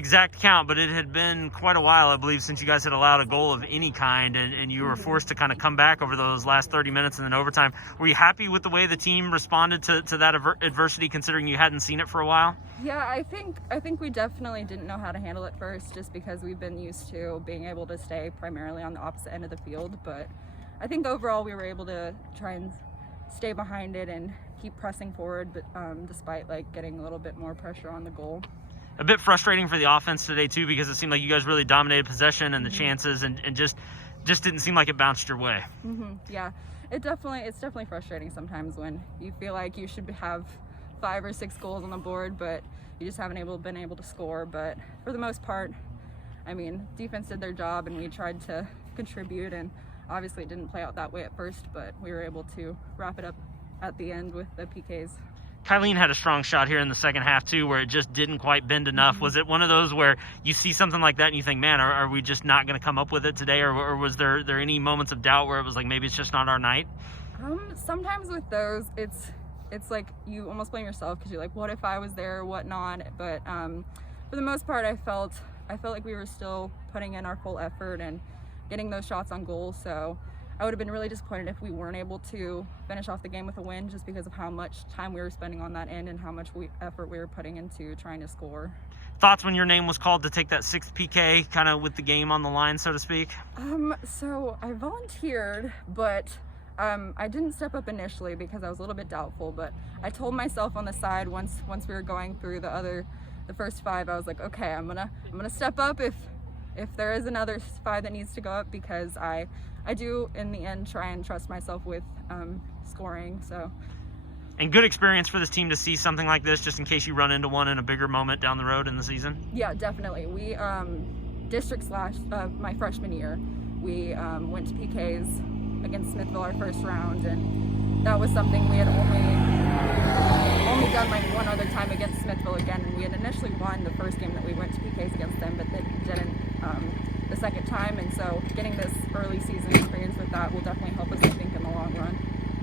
exact count, but it had been quite a while, I believe, since you guys had allowed a goal of any kind, and you were forced to kind of come back over those last 30 minutes and then overtime. Were you happy with the way the team responded to that adversity, considering you hadn't seen it for a while? Yeah, I think we definitely didn't know how to handle it first, just because we've been used to being able to stay primarily on the opposite end of the field. But I think overall we were able to try and stay behind it and keep pressing forward, but despite like getting a little bit more pressure on the goal. A bit frustrating for the offense today too, because it seemed like you guys really dominated possession and the chances, and just didn't seem like it bounced your way. Yeah, it's definitely frustrating sometimes when you feel like you should have 5 or 6 goals on the board, but you just haven't been able to score. But for the most part, I mean, defense did their job and we tried to contribute, and obviously it didn't play out that way at first, but we were able to wrap it up at the end with the PKs. Kylene had a strong shot here in the second half too, where it just didn't quite bend enough. Was it one of those where you see something like that and you think, man, are we just not going to come up with it today? Or was there any moments of doubt where it was like, maybe it's just not our night? Sometimes with those, it's like you almost blame yourself, because you're like, what if I was there or whatnot? But for the most part, I felt like we were still putting in our full effort and getting those shots on goal. So I would have been really disappointed if we weren't able to finish off the game with a win, just because of how much time we were spending on that end and how much effort we were putting into trying to score. Thoughts when your name was called to take that 6th PK, kind of with the game on the line, so to speak? So I volunteered, but I didn't step up initially because I was a little bit doubtful. But I told myself on the side once we were going through the first 5, I was like, okay, I'm gonna step up if there is another 5 that needs to go up, because I do in the end try and trust myself with scoring. So. And good experience for this team to see something like this, just in case you run into one in a bigger moment down the road in the season. Yeah, definitely. We district / my freshman year, we went to PKs against Smithville our first round, and that was something we had only done like one other time against Smithville again, and we had initially won the first game that we went to PKs against them, but they didn't the second time. And so getting this early season experience with that will definitely help us, I think, in the long run.